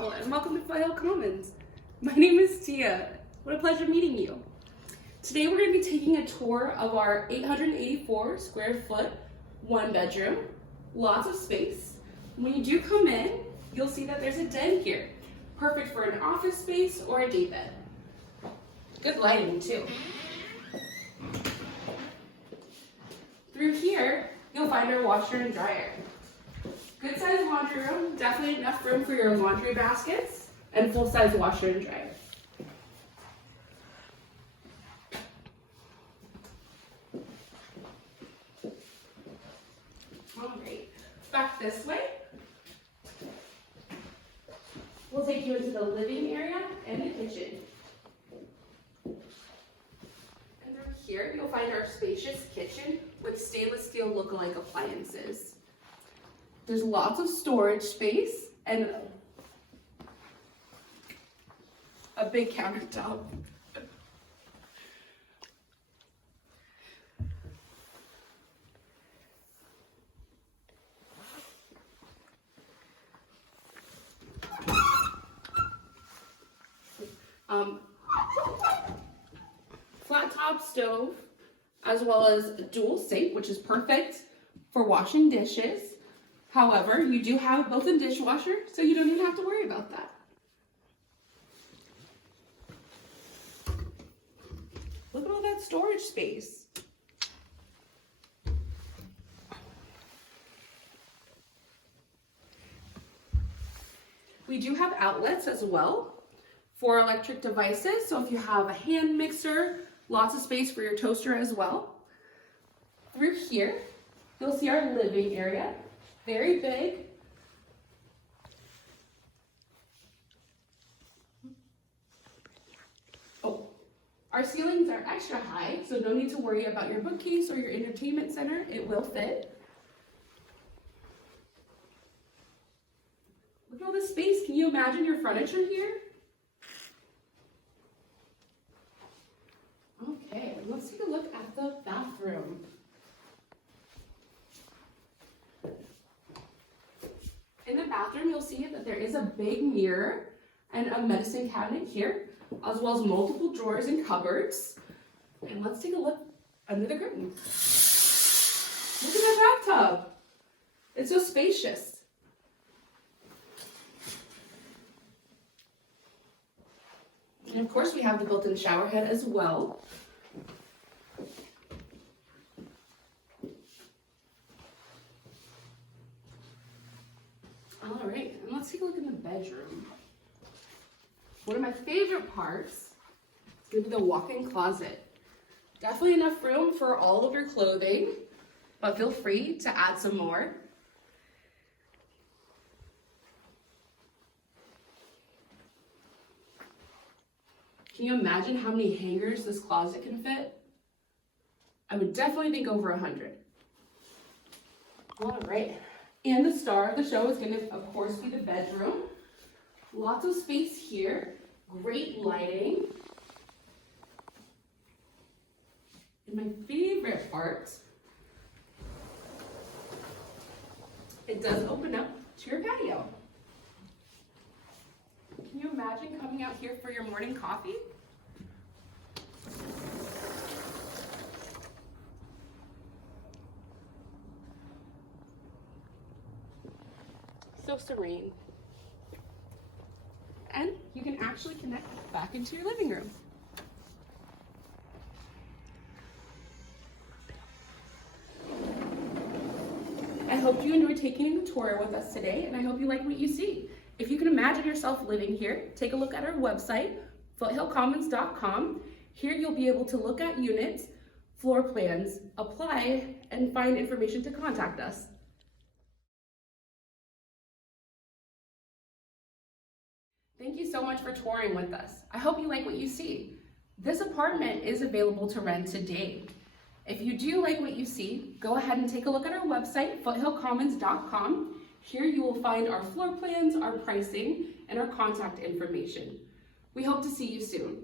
Hello, and welcome to Foothill Commons. My name is Tia. What a pleasure meeting you. Today we're going to be taking a tour of our 884 square foot, one bedroom, lots of space. When you do come in, you'll see that there's a den here, perfect for an office space or a day bed. Good lighting too. Through here, you'll find our washer and dryer. Good sized laundry room, definitely enough room for your laundry baskets, and full size washer and dryer. All right, back this way. We'll take you into the living area and the kitchen. And through here, you'll find our spacious kitchen with stainless steel look-alike appliances. There's lots of storage space and a big countertop. Flat top stove, as well as a dual sink, which is perfect for washing dishes. However, you do have a built-in dishwasher, so you don't even have to worry about that. Look at all that storage space. We do have outlets as well for electric devices. So if you have a hand mixer, lots of space for your toaster as well. Through here, you'll see our living area. Very big. Oh, our ceilings are extra high, so no need to worry about your bookcase or your entertainment center. It will fit. Look at all this space. Can you imagine your furniture here? Okay, let's take a look at the bathroom. In the bathroom, you'll see that there is a big mirror and a medicine cabinet here, as well as multiple drawers and cupboards. And let's take a look under the curtain. Look at that bathtub. It's so spacious. And of course, we have the built-in shower head as well. All right, and let's take a look in the bedroom. One of my favorite parts is going to be the walk-in closet. Definitely enough room for all of your clothing, but feel free to add some more. Can you imagine how many hangers this closet can fit? I would definitely think over 100. All right. And the star of the show is going to, of course, be the bedroom. Lots of space here, great lighting. And my favorite part, it does open up to your patio. Can you imagine coming out here for your morning coffee? So serene. And you can actually connect back into your living room. I hope you enjoyed taking the tour with us today, and I hope you like what you see. If you can imagine yourself living here, take a look at our website, foothillcommons.com. Here you'll be able to look at units, floor plans, apply, and find information to contact us. Thank you so much for touring with us. I hope you like what you see. This apartment is available to rent today. If you do like what you see, go ahead and take a look at our website, foothillcommons.com. Here you will find our floor plans, our pricing, and our contact information. We hope to see you soon.